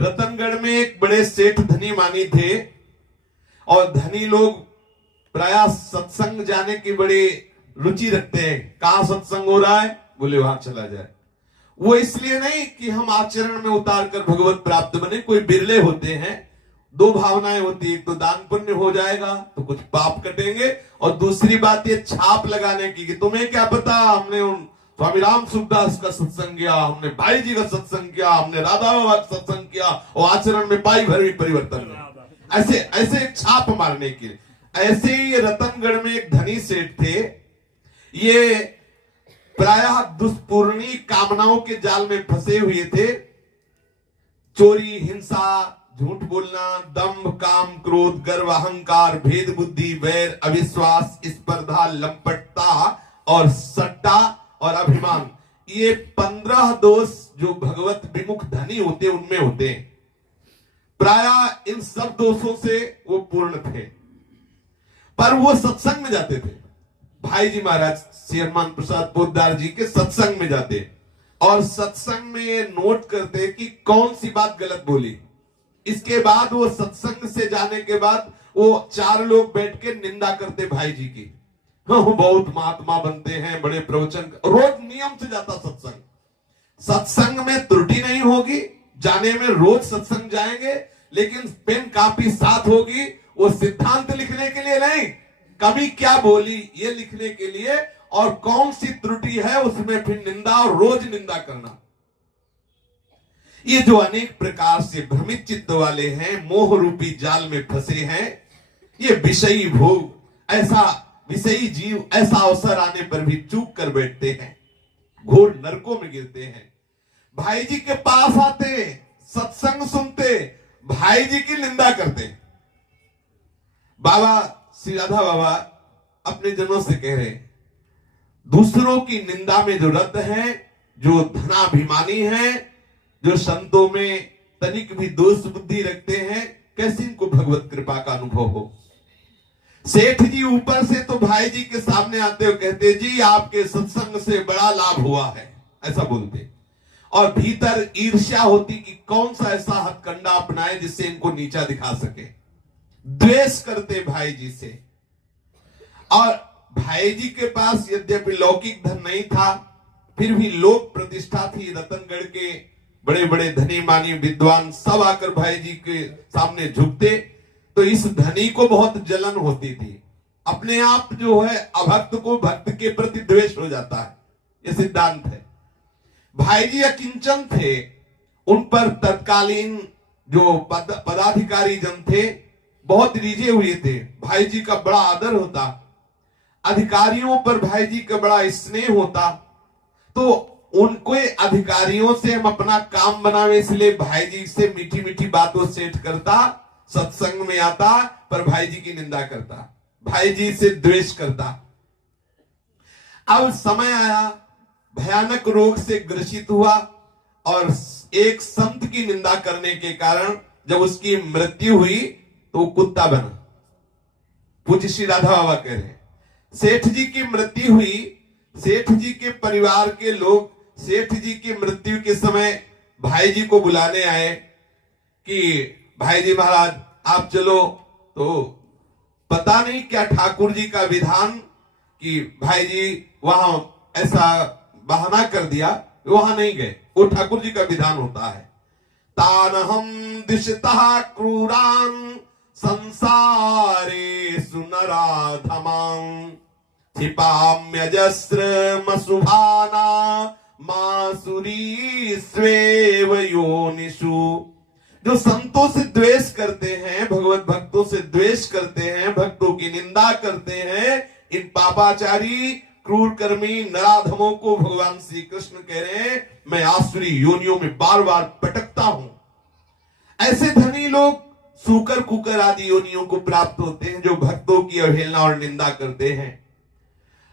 रतनगढ़ में एक बड़े सेठ धनी मानी थे और धनी लोग प्रायः सत्संग जाने की बड़ी रुचि रखते हैं। कहां सत्संग हो रहा है, बोले वहां चला जाए। वो इसलिए नहीं कि हम आचरण में उतार कर भगवत प्राप्त बने, कोई बिरले होते हैं। दो भावनाएं होती है, एक तो दान पुण्य हो जाएगा तो कुछ पाप कटेंगे, और दूसरी बात ये छाप लगाने की कि तुम्हें क्या पता, हमने उन स्वामी राम सुखदास का सत्संग किया, हमने भाई जी का सत्संग किया, हमने राधा बाबा का सत्संग किया और आचरण में पाई भर भी परिवर्तन नहीं। ऐसे ऐसे छाप मारने के लिए। ऐसे ही रतनगढ़ में एक धनी सेठ थे। ये प्रायः दुष्पूर्णी कामनाओं के जाल में फंसे हुए थे। चोरी, हिंसा, झूठ बोलना, दंभ, काम, क्रोध, गर्व, अहंकार, भेद बुद्धि, वैर, अविश्वास, स्पर्धा, लंपटता और सट्टा और अभिमान, ये 15 दोष जो भगवत विमुख धनी होते उनमें होते हैं। प्रायः इन सब दोषों से वो पूर्ण थे, पर वो सत्संग में जाते थे। भाई जी महाराज श्री हनुमान प्रसाद पोद्दार जी के सत्संग में जाते और सत्संग में नोट करते कि कौन सी बात गलत बोली। इसके बाद वो सत्संग से जाने के बाद वो 4 लोग बैठ के निंदा करते भाई जी की। बहुत महात्मा बनते हैं, बड़े प्रवचन, रोज नियम से जाता सत्संग। सत्संग में त्रुटि नहीं होगी, जाने में रोज सत्संग जाएंगे, लेकिन पेन कापी साथ होगी, वो सिद्धांत लिखने के लिए नहीं, कभी क्या बोली ये लिखने के लिए, और कौन सी त्रुटि है उसमें फिर निंदा, और रोज निंदा करना। ये जो अनेक प्रकार से भ्रमित चित्त वाले हैं, मोह रूपी जाल में फंसे हैं, ये विषयी भोग, ऐसा विषयी जीव ऐसा अवसर आने पर भी चूक कर बैठते हैं, घोर नरकों में गिरते हैं। भाई जी के पास आते, सत्संग सुनते, भाई जी की निंदा करते। बाबा श्री राधा बाबा अपने जनों से कह रहे, दूसरों की निंदा में जो रत है, जो धनाभिमानी है, जो संतों में तनिक भी दोष बुद्धि रखते हैं, कैसे इनको भगवत कृपा का अनुभव हो। सेठ जी ऊपर से तो भाई जी के सामने आते हो कहते, जी आपके सत्संग से बड़ा लाभ हुआ है, ऐसा बोलते, और भीतर ईर्ष्या होती कि कौन सा ऐसा हथकंडा अपनाए जिससे इनको नीचा दिखा सके। द्वेष करते भाई जी से। और भाई जी के पास यद्यपि लौकिक धन नहीं था, फिर भी लोक प्रतिष्ठा थी। रतनगढ़ के बड़े बड़े धनी मानी विद्वान सब आकर भाई जी के सामने झुकते, तो इस धनी को बहुत जलन होती थी। अपने आप जो है अभक्त को भक्त के प्रति द्वेष हो जाता है, ये सिद्धांत है। भाई जी अकिंचन थे, उन पर तत्कालीन जो पदाधिकारी जन थे बहुत रीझे हुए थे। भाई जी का बड़ा आदर होता, अधिकारियों पर भाई जी का बड़ा स्नेह होता, तो उनको अधिकारियों से हम अपना काम बनावे, इसलिए भाई जी से मीठी मीठी बातों सेठ करता, सत्संग में आता, पर भाई जी की निंदा करता, भाई जी से द्वेष करता। अब समय आया, भयानक रोग से ग्रसित हुआ, और एक संत की निंदा करने के कारण जब उसकी मृत्यु हुई तो कुत्ता बना। पूज्य श्री राधा बाबा कह रहे, सेठ जी की मृत्यु हुई, सेठ जी के परिवार के लोग सेठ जी की मृत्यु के समय भाई जी को बुलाने आए कि भाई जी महाराज आप चलो। तो पता नहीं क्या ठाकुर जी का विधान कि भाई जी वहां ऐसा बहाना कर दिया, वहां नहीं गए। वो ठाकुर जी का विधान होता है, तानहम दिशतः क्रूरान संसारे सुनराधमां क्षिपाम्यजस्र मसुभाना मासुरी स्वेव योनिषु। जो संतों से द्वेष करते हैं, भगवत भक्तों से द्वेष करते हैं, भक्तों की निंदा करते हैं, इन पापाचारी क्रूर कर्मी नराधमों को भगवान श्री कृष्ण कह रहे हैं, मैं आसुरी योनियों में बार बार पटकता हूं। ऐसे धनी लोग सूकर कुकर आदि योनियों को प्राप्त होते हैं, जो भक्तों की अवहेलना और निंदा करते हैं।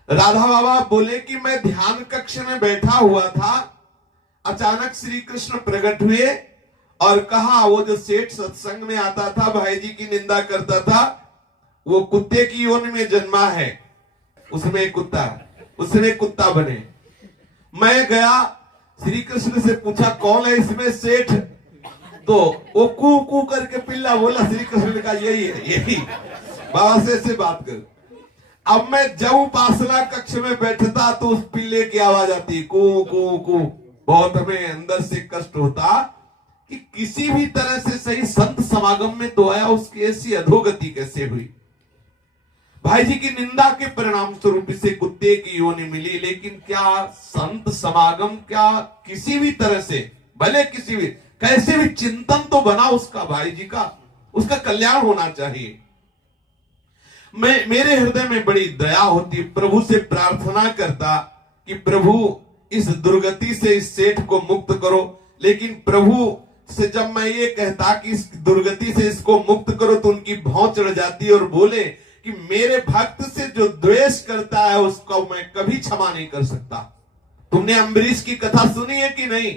राधा बाबा बोले कि मैं ध्यान कक्ष में बैठा हुआ था, अचानक श्री कृष्ण प्रकट हुए और कहा, वो जो सेठ सत्संग में आता था, भाई जी की निंदा करता था, वो कुत्ते की योनि में जन्मा है, उसमें कुत्ता, उसने कुत्ता बने। मैं गया, श्री कृष्ण से पूछा कौन है इसमें सेठ, तो वो कू कू करके पिल्ला बोला। श्री कृष्ण ने कहा यही है, यही बाबा से ऐसे बात कर। अब मैं जब उपासना कक्ष में बैठता तो उस पिल्ले की आवाज आती कू कू कू। बहुत हमें अंदर से कष्ट होता कि किसी भी तरह से सही संत समागम में तो आया, उसकी ऐसी अधोगति कैसे हुई। भाई जी की निंदा के परिणाम स्वरूप इसे कुत्ते की योनि मिली, लेकिन क्या संत समागम, क्या किसी भी तरह से, भले किसी भी कैसे भी चिंतन तो बना उसका, भाई जी का, उसका कल्याण होना चाहिए। मेरे हृदय में बड़ी दया होती, प्रभु से प्रार्थना करता कि प्रभु इस दुर्गति से इस सेठ को मुक्त करो। लेकिन प्रभु से जब मैं ये कहता कि इस दुर्गति से इसको मुक्त करो तो उनकी भौं चढ़ जाती और बोले कि मेरे भक्त से जो द्वेष करता है उसको मैं कभी क्षमा नहीं कर सकता। तुमने अम्बरीश की कथा सुनी है कि नहीं?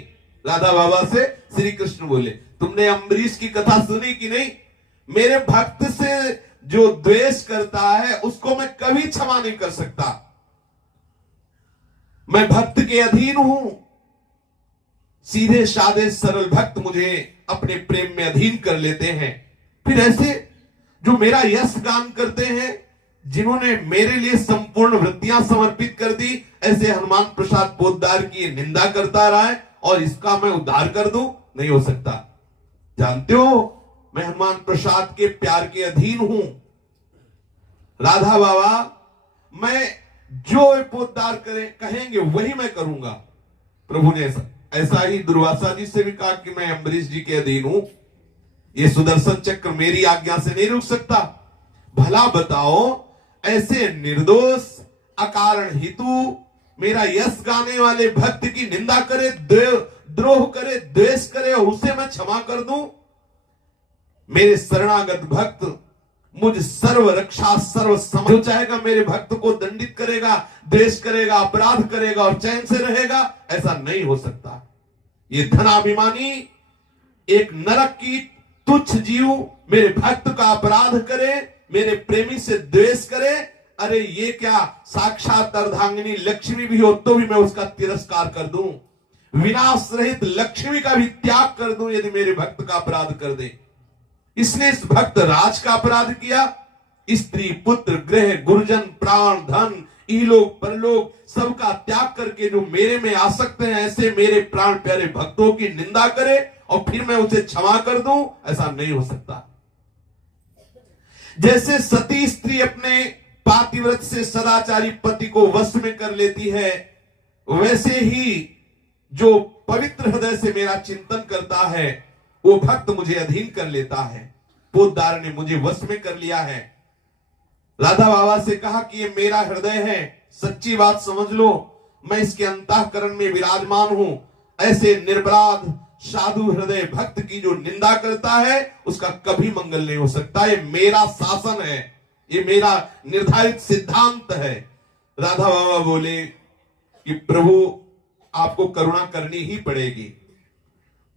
राधा बाबा से श्री कृष्ण बोले, तुमने अम्बरीश की कथा सुनी कि नहीं? मेरे भक्त से जो द्वेष करता है उसको मैं कभी क्षमा नहीं कर सकता। मैं भक्त के अधीन हूं। सीधे साधे सरल भक्त मुझे अपने प्रेम में अधीन कर लेते हैं। फिर ऐसे जो मेरा यश गान करते हैं, जिन्होंने मेरे लिए संपूर्ण वृत्तियां समर्पित कर दी, ऐसे हनुमान प्रसाद पोद्दार की निंदा करता रहा है और इसका मैं उद्धार कर दूं, नहीं हो सकता। जानते हो मैं हनुमान प्रसाद के प्यार के अधीन हूं। राधा बाबा मैं जो पोद्दार कहेंगे वही मैं करूंगा। प्रभु ने ऐसा ही दुर्वासा जी से भी कहा कि मैं अम्बरीश जी के अधीन हूं, ये सुदर्शन चक्र मेरी आज्ञा से नहीं रुक सकता। भला बताओ ऐसे निर्दोष अकारण हितु मेरा यश गाने वाले भक्त की निंदा करे, द्रोह करे, द्वेष करे और उसे मैं क्षमा कर दूं? मेरे शरणागत भक्त मुझ सर्व रक्षा सर्व समझ चाहेगा, मेरे भक्त को दंडित करेगा, द्वेष करेगा, अपराध करेगा और चैन से रहेगा, ऐसा नहीं हो सकता। ये धनाभिमानी एक नरक की तुच्छ जीव मेरे भक्त का अपराध करे, मेरे प्रेमी से द्वेष करे, अरे ये क्या साक्षात अर्धांगिनी लक्ष्मी भी हो तो भी मैं उसका तिरस्कार कर दूं, विनाश रहित लक्ष्मी का भी त्याग कर दूं यदि मेरे भक्त का अपराध कर दे। इसने इस भक्त राज का अपराध किया, स्त्री पुत्र गृह गुरुजन प्राण धन इलोक परलोक सबका त्याग करके जो मेरे में आसक्त हैं, ऐसे मेरे प्राण प्यारे भक्तों की निंदा करे और फिर मैं उसे क्षमा कर दूं, ऐसा नहीं हो सकता। जैसे सती स्त्री अपने पातिव्रत से सदाचारी पति को वश में कर लेती है, वैसे ही जो पवित्र हृदय से मेरा चिंतन करता है वो भक्त मुझे अधीन कर लेता है। पोद्दार ने मुझे वश में कर लिया है। राधा बाबा से कहा कि ये मेरा हृदय है, सच्ची बात समझ लो, मैं इसके अंतःकरण में विराजमान हूं। ऐसे निर्बराध साधु हृदय भक्त की जो निंदा करता है उसका कभी मंगल नहीं हो सकता। ये मेरा शासन है, ये मेरा निर्धारित सिद्धांत है। राधा बाबा बोले कि प्रभु आपको करुणा करनी ही पड़ेगी।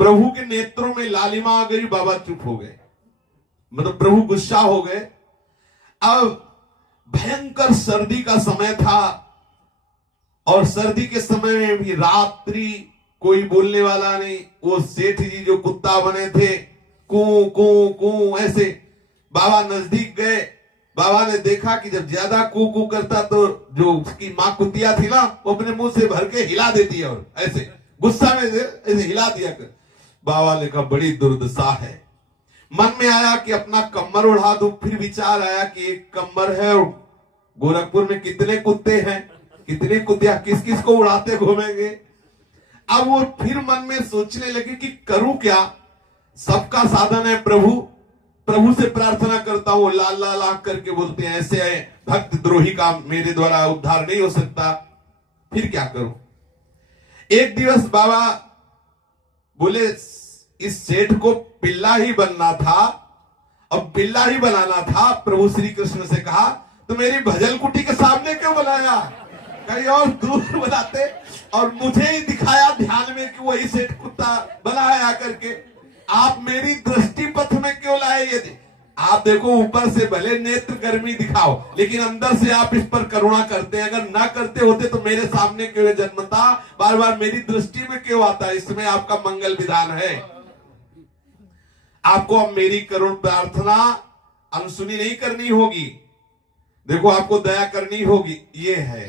प्रभु के नेत्रों में लालिमा आ गई, बाबा चुप हो गए, मतलब प्रभु गुस्सा हो गए। अब भयंकर सर्दी का समय था और सर्दी के समय में भी रात्रि, कोई बोलने वाला नहीं। वो सेठ जी जो कुत्ता बने थे, कू कू कू ऐसे, बाबा नजदीक गए। बाबा ने देखा कि जब ज्यादा कू कू करता तो जो उसकी माँ कुतिया थी ना, वो अपने मुंह से भर के हिला देती है और ऐसे गुस्सा में ऐसे हिला दिया कर। बाबा ने कहा बड़ी दुर्दशा है। मन में आया कि अपना कम्बल उड़ा दूं, फिर विचार आया कि एक कम्बल है और गोरखपुर में कितने कुत्ते हैं, कितनी कुतिया, किस किस को उड़ाते घूमेंगे। अब वो फिर मन में सोचने लगे कि करूं क्या, सबका साधन है प्रभु, प्रभु से प्रार्थना करता हूं, ला ला ला करके बोलते हैं, ऐसे है भक्त द्रोही का मेरे द्वारा उद्धार नहीं हो सकता, फिर क्या करूं। एक दिवस बाबा बोले इस सेठ को पिल्ला ही बनना था, अब पिल्ला ही बनाना था। प्रभु श्री कृष्ण से कहा तो मेरी भजन कुटी के सामने क्यों बनाया, कहीं और दूर बनाते और मुझे ही दिखाया ध्यान में कि वही सेठ कुत्ता बनाया करके। आप मेरी दृष्टि पथ में क्यों लाए। यदि आप देखो ऊपर से भले नेत्र गर्मी दिखाओ लेकिन अंदर से आप इस पर करुणा करते हैं, अगर ना करते होते तो मेरे सामने क्यों जन्मता, बार बार मेरी दृष्टि में क्यों आता, इसमें आपका मंगल विधान है। आपको अब मेरी करुण प्रार्थना अनसुनी नहीं करनी होगी। देखो आपको दया करनी होगी, ये है।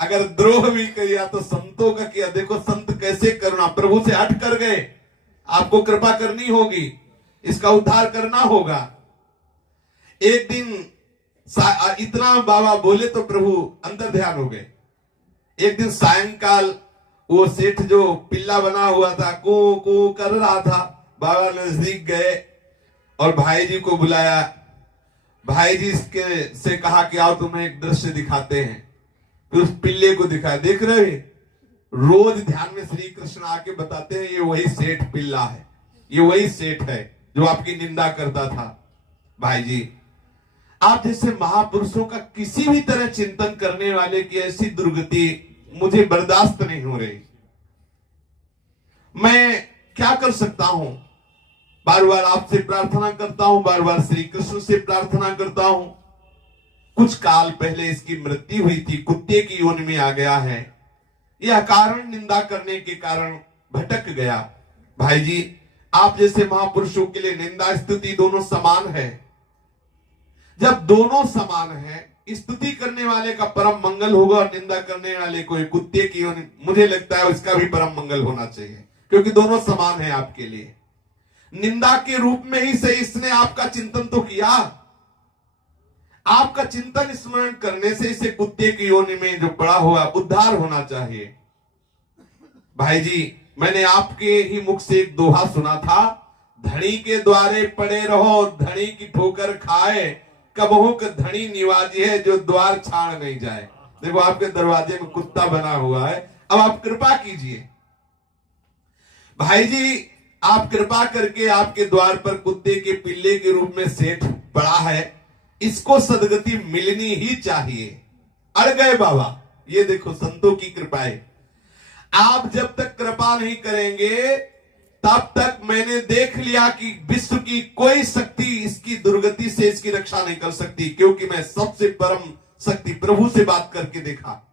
अगर द्रोह भी किया तो संतों का किया। देखो संत कैसे करुणा, प्रभु से हट कर गए, आपको कृपा करनी होगी, इसका उद्धार करना होगा। एक दिन इतना बाबा बोले तो प्रभु अंतर ध्यान हो गए। एक दिन सायंकाल वो सेठ जो पिल्ला बना हुआ था को कर रहा था, बाबा नजदीक गए और भाई जी को बुलाया। भाई जी से कहा कि आओ तुम्हें एक दृश्य दिखाते हैं। फिर उस पिल्ले को दिखाया। देख रहे, रोज ध्यान में श्री कृष्ण आके बताते हैं ये वही सेठ पिल्ला है, ये वही सेठ है जो आपकी निंदा करता था। भाई जी, आप जैसे महापुरुषों का किसी भी तरह चिंतन करने वाले की ऐसी दुर्गति मुझे बर्दाश्त नहीं हो रही। मैं क्या कर सकता हूं? बार बार आपसे प्रार्थना करता हूं, बार बार श्री कृष्ण से प्रार्थना करता हूं। कुछ काल पहले इसकी मृत्यु हुई थी, कुत्ते की योनि में आ गया है। यह कारण निंदा करने के कारण भटक गया। भाई जी, आप जैसे महापुरुषों के लिए निंदा स्तुति दोनों समान है। जब दोनों समान है, स्तुति करने वाले का परम मंगल होगा और निंदा करने वाले को कुत्ते की योनि, मुझे लगता है उसका भी परम मंगल होना चाहिए, क्योंकि दोनों समान है आपके लिए। निंदा के रूप में ही से इसने आपका चिंतन तो किया। आपका चिंतन स्मरण करने से इसे कुत्ते की योनि में जो पड़ा हुआ उद्धार होना चाहिए। भाई जी, मैंने आपके ही मुख से एक दोहा सुना था, धनी के द्वारे पड़े रहो, धनी की ठोकर खाए, कबहू का धनी निवाजी है जो द्वार छाड़ नहीं जाए। देखो आपके दरवाजे में कुत्ता बना हुआ है, अब आप कृपा कीजिए। भाई जी, आप कृपा करके आपके द्वार पर कुत्ते के पिल्ले के रूप में सेठ पड़ा है, इसको सदगति मिलनी ही चाहिए। अड़ गए बाबा, ये देखो संतों की कृपा है। आप जब तक कृपा नहीं करेंगे तब तक मैंने देख लिया कि विश्व की कोई शक्ति इसकी दुर्गति से इसकी रक्षा नहीं कर सकती, क्योंकि मैं सबसे परम शक्ति प्रभु से बात करके देखा।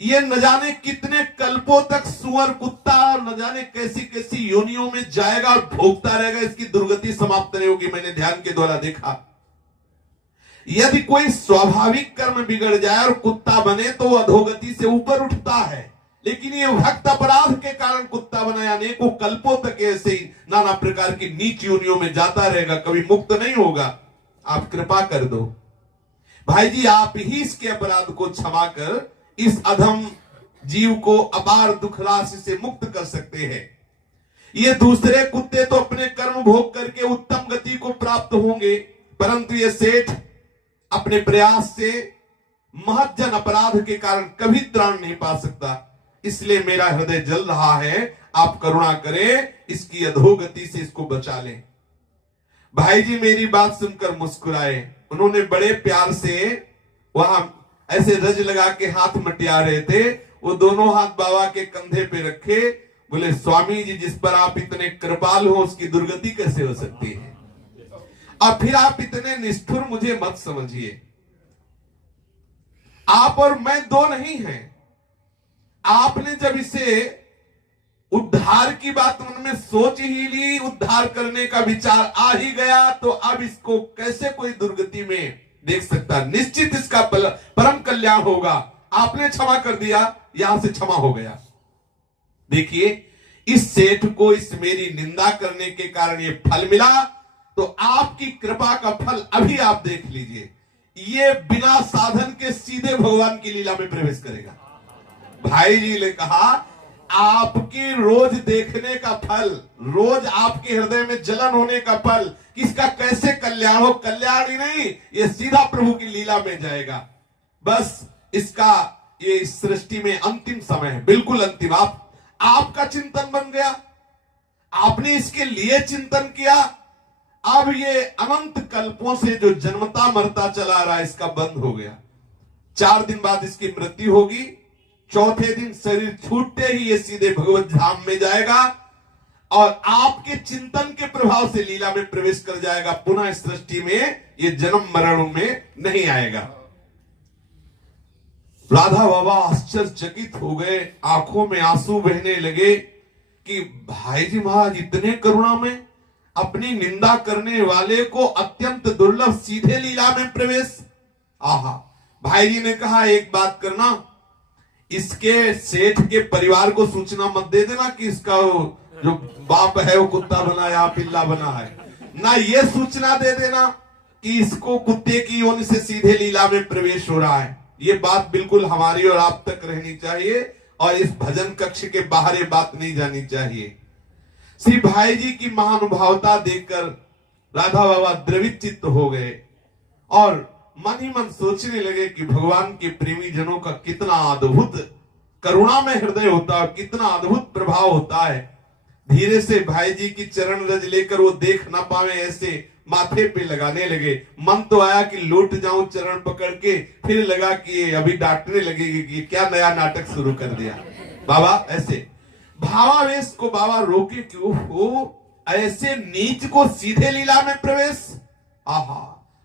ये न जाने कितने कल्पों तक सुअर कुत्ता न जाने कैसी कैसी योनियों में जाएगा और भोगता रहेगा, इसकी दुर्गति समाप्त नहीं होगी। मैंने ध्यान के द्वारा देखा। यदि कोई स्वाभाविक कर्म बिगड़ जाए और कुत्ता बने तो वो अधोगति से ऊपर उठता है, लेकिन ये भक्त अपराध के कारण कुत्ता बना, अनेकों कल्पों तक ऐसे ही नाना प्रकार की नीच योनियों में जाता रहेगा, कभी मुक्त नहीं होगा। आप कृपा कर दो भाई जी, आप ही इसके अपराध को क्षमा कर इस अधम जीव को अपार दुख राशि से मुक्त कर सकते हैं। ये दूसरे कुत्ते तो अपने कर्म भोग करके उत्तम गति को प्राप्त होंगे, परंतु ये सेठ अपने प्रयास से महत जन अपराध के कारण कभी त्राण नहीं पा सकता। इसलिए मेरा हृदय जल रहा है, आप करुणा करें, इसकी अधोगति से इसको बचा लें। भाई जी मेरी बात सुनकर मुस्कुराए। उन्होंने बड़े प्यार से वहां ऐसे रज लगा के हाथ मटिया रहे थे, वो दोनों हाथ बाबा के कंधे पे रखे, बोले स्वामी जी जिस पर आप इतने कृपाल हो उसकी दुर्गति कैसे हो सकती है? और फिर आप इतने निष्ठुर मुझे मत समझिए। आप और मैं दो नहीं हैं। आपने जब इसे उद्धार की बात मन में सोच ही ली, उद्धार करने का विचार आ ही गया, तो अब इसको कैसे कोई दुर्गति में देख सकता? निश्चित इसका परम कल्याण होगा। आपने क्षमा कर दिया, यहां से क्षमा हो गया। देखिए, इस सेठ को इस मेरी निंदा करने के कारण ये फल मिला, तो आपकी कृपा का फल अभी आप देख लीजिए। ये बिना साधन के सीधे भगवान की लीला में प्रवेश करेगा। भाई जी ने कहा, आपके रोज देखने का फल, रोज आपके हृदय में जलन होने का फल, किसका कैसे कल्याण हो, कल्याण ही नहीं, ये सीधा प्रभु की लीला में जाएगा। बस इसका ये इस सृष्टि में अंतिम समय है, बिल्कुल अंतिम। आपका चिंतन बन गया, आपने इसके लिए चिंतन किया। अब ये अनंत कल्पों से जो जन्मता मरता चला रहा है, इसका बंद हो गया। 4 दिन बाद इसकी मृत्यु होगी। चौथे दिन शरीर छूटते ही ये सीधे भगवत धाम में जाएगा और आपके चिंतन के प्रभाव से लीला में प्रवेश कर जाएगा। पुनः इस सृष्टि में ये जन्म मरणों में नहीं आएगा। राधा बाबा आश्चर्यचकित हो गए, आंखों में आंसू बहने लगे कि भाई जी महाराज इतने करुणा में, अपनी निंदा करने वाले को अत्यंत दुर्लभ सीधे लीला में प्रवेश। आहा, भाई जी ने कहा एक बात करना, इसके सेठ के परिवार को सूचना मत दे देना कि इसका जो बाप है वो कुत्ता बना या पिल्ला बना है, ना ये सूचना दे देना कि इसको कुत्ते की योनि से सीधे लीला में प्रवेश हो रहा है। ये बात बिल्कुल हमारी और आप तक रहनी चाहिए और इस भजन कक्ष के बाहर ये बात नहीं जानी चाहिए। श्री भाई जी की महानुभावता देखकर राधा बाबा द्रवित चित्त हो गए और मन ही मन सोचने लगे कि भगवान के प्रेमी जनों का कितना अद्भुत करुणा में हृदय होता है, कितना अद्भुत प्रभाव होता है। धीरे से भाई जी की चरण रज लेकर वो देख ना पावे ऐसे माथे पे लगाने लगे। मन तो आया कि लौट जाऊं चरण पकड़ के, फिर लगा कि अभी डांटने लगेगी कि क्या नया नाटक शुरू कर दिया बाबा। ऐसे भावावेश को बाबा रोके क्यों हो, ऐसे नीच को सीधे लीला में प्रवेश। आहा,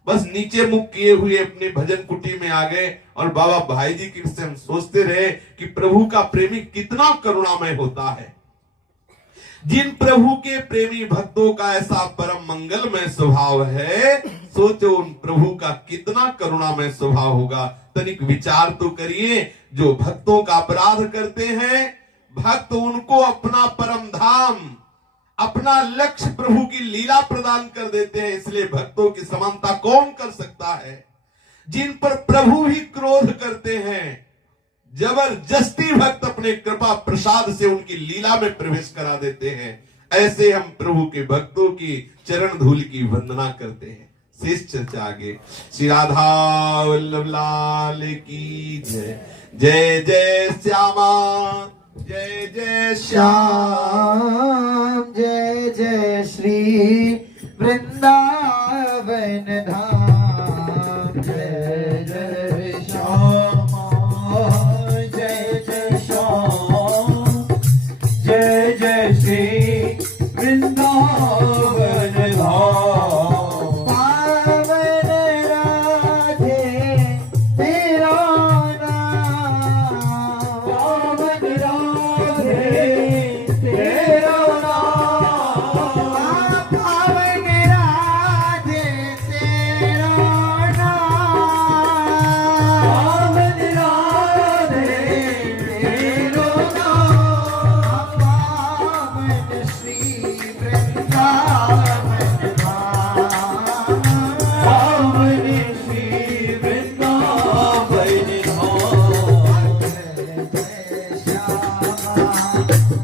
बस नीचे मुख किए हुए अपने भजन कुटी में आ गए और बाबा भाई जी की से हम सोचते रहे कि प्रभु का प्रेमी कितना करुणामय होता है। जिन प्रभु के प्रेमी भक्तों का ऐसा परम मंगलमय स्वभाव है, सोचो उन प्रभु का कितना करुणामय स्वभाव होगा। तनिक विचार तो करिए, जो भक्तों का अपराध करते हैं, भक्त उनको अपना परम धाम, अपना लक्ष्य प्रभु की लीला प्रदान कर देते हैं। इसलिए भक्तों की समानता कौन कर सकता है। जिन पर प्रभु ही क्रोध करते हैं, जबरदस्ती भक्त अपने कृपा प्रसाद से उनकी लीला में प्रवेश करा देते हैं। ऐसे हम प्रभु के भक्तों की चरण धूल की वंदना करते हैं। शेष चर्चा आगे। श्री राधा वल्लभ लाल की जय। जय जय श्यामा, जय जय श्याम, जय जय श्री वृंदावन धाम। जय जय श्यामा, जय जय श्याम, जय जय श्री वृंदावन धाम। पावन राधे तेरा नाम, पावन राधे तेरा नाम, पावन राधे तेरा नाम, पावन राधे तेरा नाम। पावन श्री वृंदावन धाम, पावन श्री वृंदावन धाम।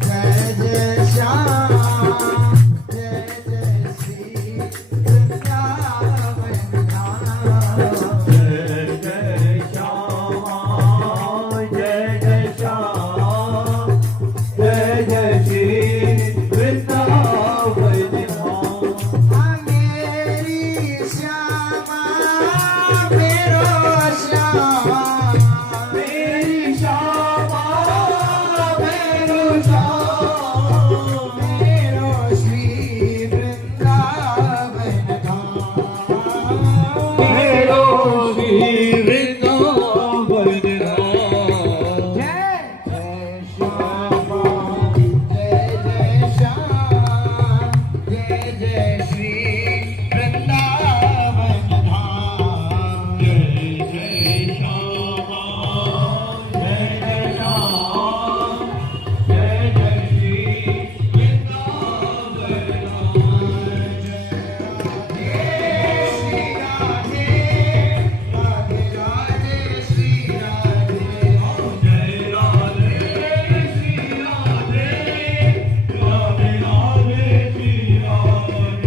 जय जय श्यामा, जय जय श्याम, जय जय श्री वृंदावन धाम। जय जय श्यामा, जय जय श्याम, जय जय श्री वृंदावन धाम। मेरी श्यामा, मेरो श्यामा, मेरी श्यामा, मेरो श्याम, मेरो श्री वृंदावन धाम, मेरो श्री वृंदावन धाम। जय जय श्यामा, जय जय श्याम, जय जय श्री वृंदावन धाम। जय जय श्यामा, जय जय श्याम, जय जय श्री वृंदावन धाम। राधे राधे श्री राधे, जय राधे श्री राधे, राधे राधे श्री राधे।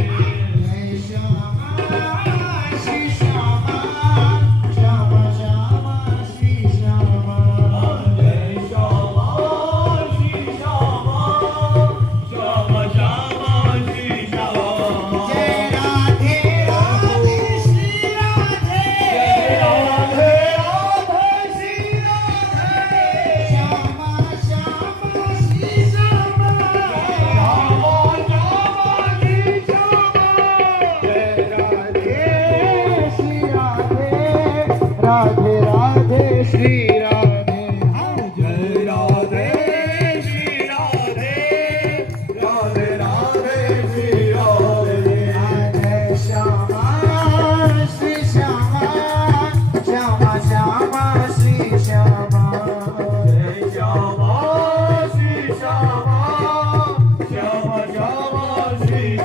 जय श्यामा श्री श्यामा, श्यामा श्यामा श्री श्यामा। जय श्यामा श्री श्यामा, श्यामा श्यामा श्री श्यामा। जय राधे राधे श्री राधे, जय राधे राधे श्री राधे, श्यामा श्यामा श्री श्यामा, श्यामा श्यामा श्री श्यामा। जय राधे श्री राधे, राधे राधे श्री राधे। जय राधे श्री राधे, राधे राधे श्री राधे।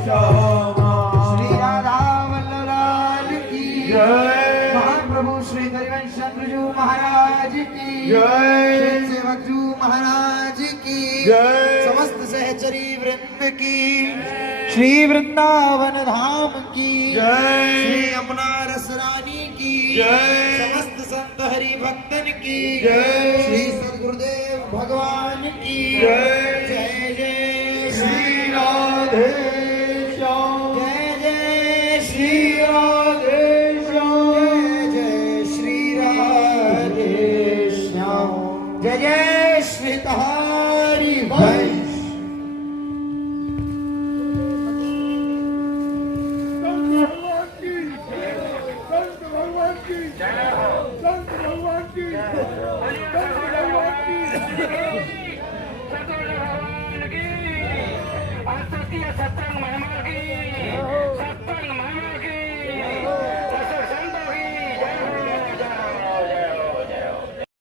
श्यामा श्री राधा वल्लभ लाल की जय महाप्रभु श्री हरिवंश चंद्रजू महाराज की जय श्री सेवकजू महाराज की जय समस्त सहचरी वृंद की श्री वृंदावन धाम की जय श्री यमुना रस रानी की जय समस्त संत हरि भक्तन की जय श्री सद्गुरुदेव भगवान की जय जय जय श्री राधे श्याम जय जय श्री राधे श्याम जय जय श्री राधे श्याम जय जय श्री हरि वंश संत भगवान की संत भगवान की संत भगवान की